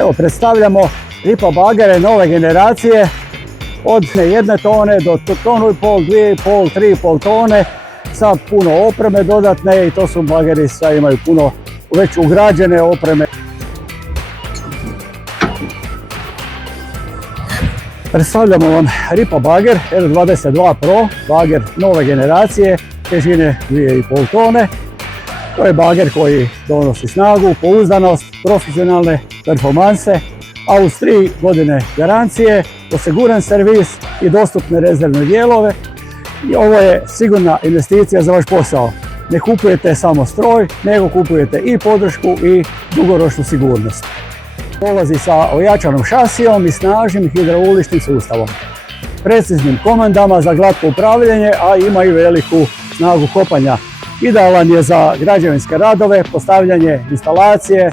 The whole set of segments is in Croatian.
Evo, predstavljamo ripa bagere nove generacije od 1 tone do 1,5 tonu, 2,5, 3,5 tone sa puno opreme dodatne i to su bageri sa imaju puno već ugrađene opreme. Predstavljamo vam ripa bager R22 Pro, bager nove generacije, težine 2,5 tone. To je bager koji donosi snagu, pouzdanost, profesionalne performanse, a uz 3 godine garancije, osiguran servis i dostupne rezervne dijelove. I ovo je sigurna investicija za vaš posao. Ne kupujete samo stroj, nego kupujete i podršku i dugoročnu sigurnost. Dolazi sa ojačanom šasijom i snažnim hidrauličnim sustavom, preciznim komandama za glatko upravljanje, a ima i veliku snagu kopanja. Idealan je za građevinske radove, postavljanje instalacije,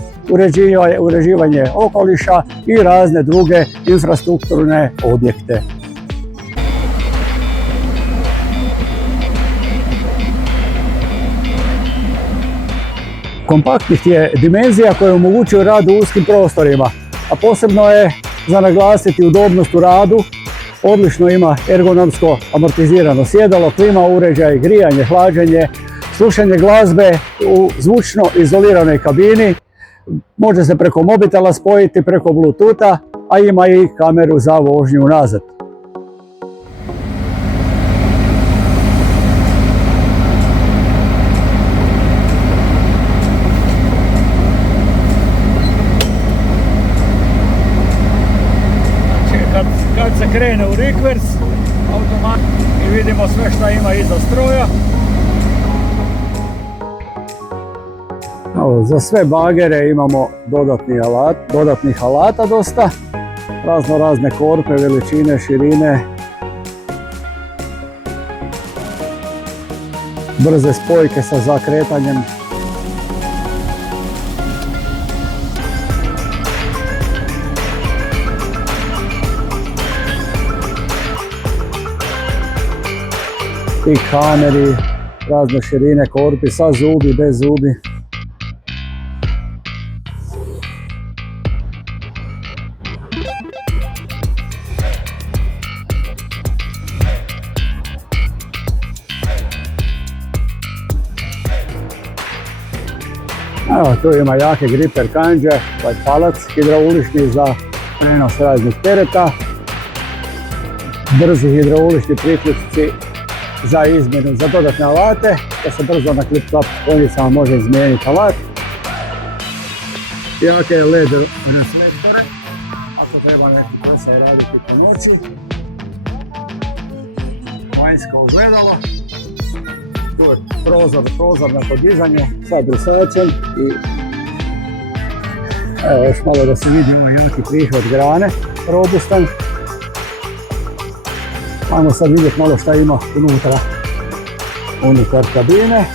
uređivanje okoliša i razne druge infrastrukturne objekte. Kompaktnih je dimenzija koja omogućuje rad u uskim prostorima, a posebno je za naglasiti udobnost u radu. Odlično ima ergonomsko amortizirano sjedalo, klima uređaj, grijanje, hlađenje, slušanje glazbe u zvučno izoliranoj kabini. Može se preko mobitela spojiti, preko Bluetootha, a ima i kameru za vožnju unazad. Kad se krene u rikvers, automatski vidimo sve što ima iza stroja. Za sve bagere imamo dodatnih alata dosta, razne korpe, veličine, širine, brze spojke sa zakretanjem. I kameri, razne širine korpi sa zubi, bez zubi. Evo, tu ima jake griper kandže, ovaj palac hidraulični za prenos raznih tereta, brzi hidraulični priključci za izmjenu, za dodatne alate, da se brzo na klip-klap konjicama može izmijeniti alat. Jake LED reflektore, ako treba neki posao raditi po noći. Vanjsko ogledalo. Tu je prozor na podizanje sa brisačem i evo još malo da se vidi ovaj jaki prihod grane, robustan. Ajmo sad vidjeti malo šta ima unutar kabine.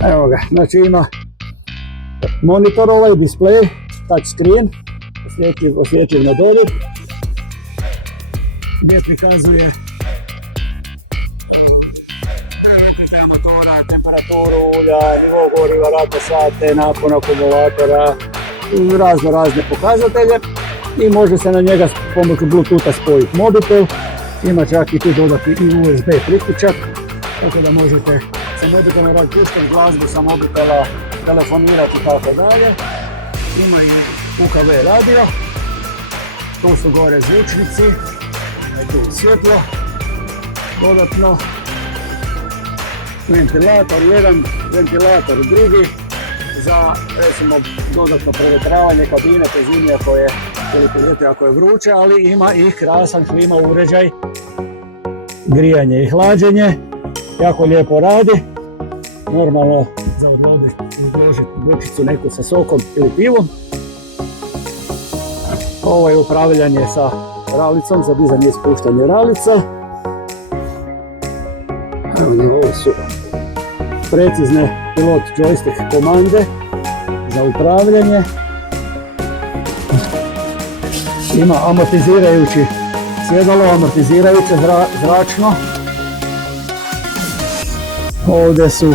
Evo ga, znači ima monitor, ovaj display, touch screen, osjetljiv na dodir, gdje prikazuje motora, temperaturu ulja, nivo goriva, rate sate, napon akumulatora, razne pokazatelje i može se na njega s pomoću Bluetootha spojiti mobitel. Ima čak i tu dodatni i USB priključak, tako da možete sa mobitelom raditi puštati glazbu sa mobitela, telefonirati i tako dalje. Ima i UKV radio, tu su gore zvučnici, tu svjetlo, dodatno ventilator jedan, ventilator drugi za recimo dodatno prevetravanje kabine po zimi ako je vruće, ali ima i krasan klima uređaj, grijanje i hlađenje, jako lijepo radi, normalno za odložiti bučicu neku sa sokom ili pivom. Ovo je upravljanje sa ralicom, za dizanje i spuštanje ralica. Evo, ovo su precizne pilot joystick komande za upravljanje. Ima amortizirajući sjedalo amortizirajuće zračno. Ovdje su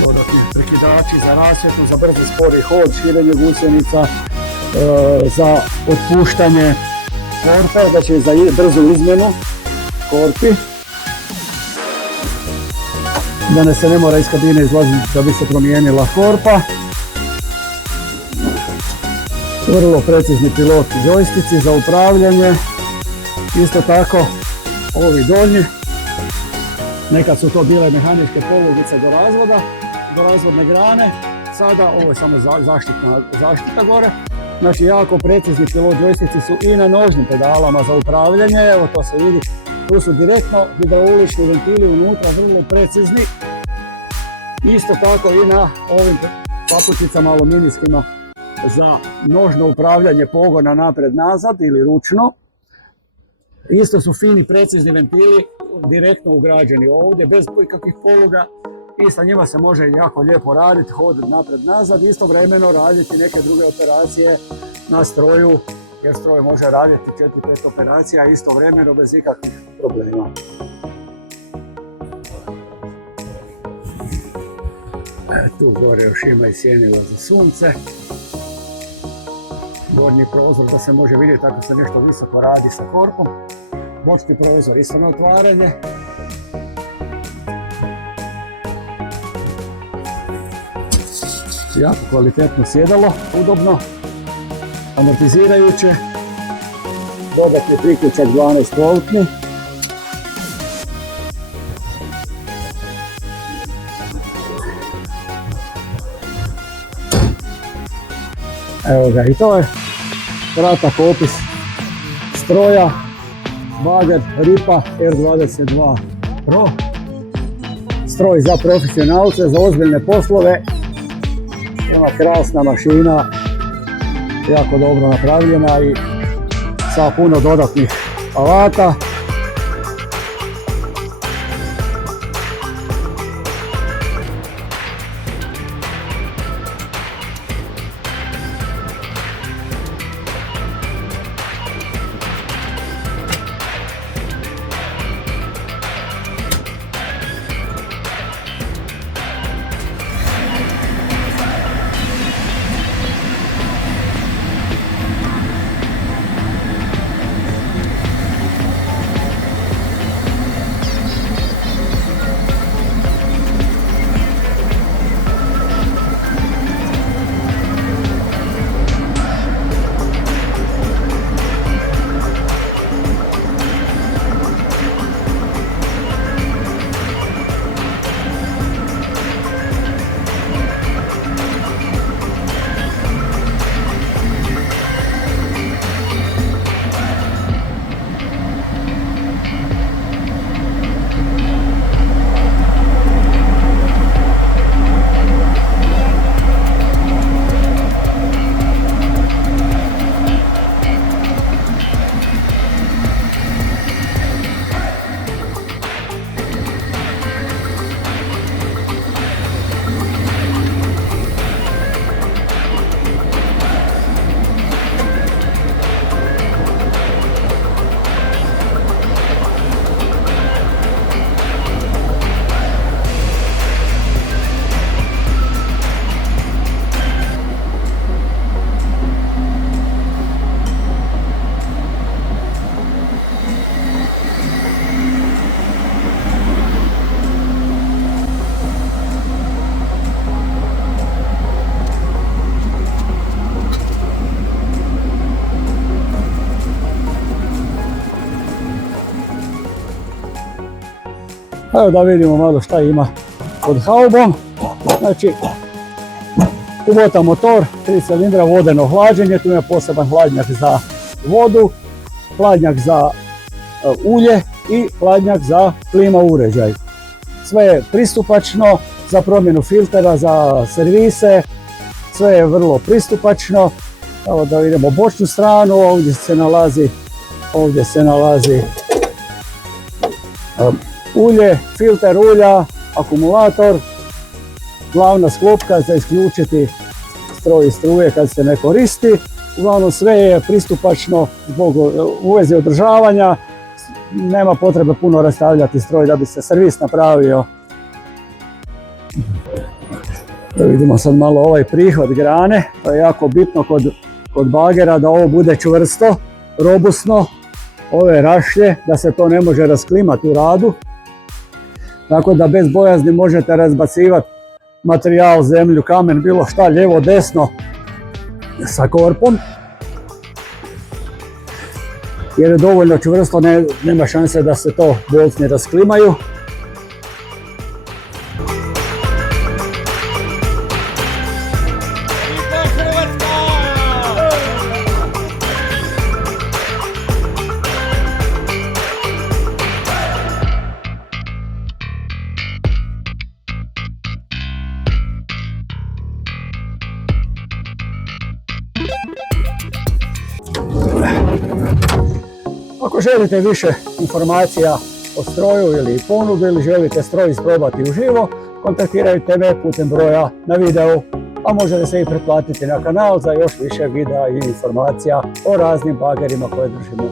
dodatni prekidači za rasvjetu, za brzi spori hod, širenje gusjenica, za otpuštanje korpa, znači za brzu izmjenu korpi. Da se ne mora iz kabine izlaziti da bi se promijenila korpa. Vrlo precizni pilot džojstici za upravljanje. Isto tako ovi donji. Nekad su to bile mehaničke polugice do razvodne grane. Sada ovo je samo zaštita gore. Znači jako precizni pilot džojstici su i na nožnim pedalama za upravljanje. Evo to se vidi. Tu su direktno hidraulični ventili unutra, vrlo precizni. Isto tako i na ovim papučicama aluminijskima za nožno upravljanje pogona napred-nazad ili ručno. Isto su fini precizni ventili direktno ugrađeni ovdje bez kakvih poluga i sa njima se može jako lijepo raditi, hoditi napred-nazad, istovremeno raditi neke druge operacije na stroju, jer stroj može raditi 4-5 operacija istovremeno bez ikakvih problema. Tu gore još ima i sjenilo za sunce. Gornji prozor da se može vidjeti ako se nešto visoko radi sa korpom. Bočni prozor isto na otvaranje. Jako kvalitetno sjedalo, udobno, amortizirajuće. Dodatni priključak 12 voltni. Evo ga, i to je kratak opis stroja Bagger Ripa R22 Pro. Stroj za profesionalce, za ozbiljne poslove. Ima krasna mašina, jako dobro napravljena i sa puno dodatnih alata. Evo da vidimo malo šta ima pod haubom. Znači, kubota motor, 3 cilindra, vodeno hlađenje, tu ima poseban hladnjak za vodu, hladnjak za ulje i hladnjak za klima uređaj. Sve je pristupačno za promjenu filtera, za servise, sve je vrlo pristupačno. Evo da vidimo bočnu stranu, ovdje se nalazi ulje, filter ulja, akumulator, glavna sklopka za isključiti stroj i struje kad se ne koristi Uglavnom sve je pristupačno zbog u vezi održavanja. Nema potrebe puno rastavljati stroj da bi se servis napravio. Da vidimo sad malo ovaj prihvat grane. To je jako bitno kod bagera da ovo bude čvrsto, robusno. Ove rašlje, da se to ne može rasklimati u radu. Tako da bez bojazni možete razbacivati materijal, zemlju, kamen, bilo šta, lijevo, desno sa korpom. Jer je dovoljno čvrsto, nema šanse da se to bolcni rasklimaju. Ako želite više informacija o stroju ili ponudi ili želite stroj isprobati uživo, kontaktirajte me putem broja na videu, a možete se i pretplatiti na kanal za još više videa i informacija o raznim bagerima koje držimo.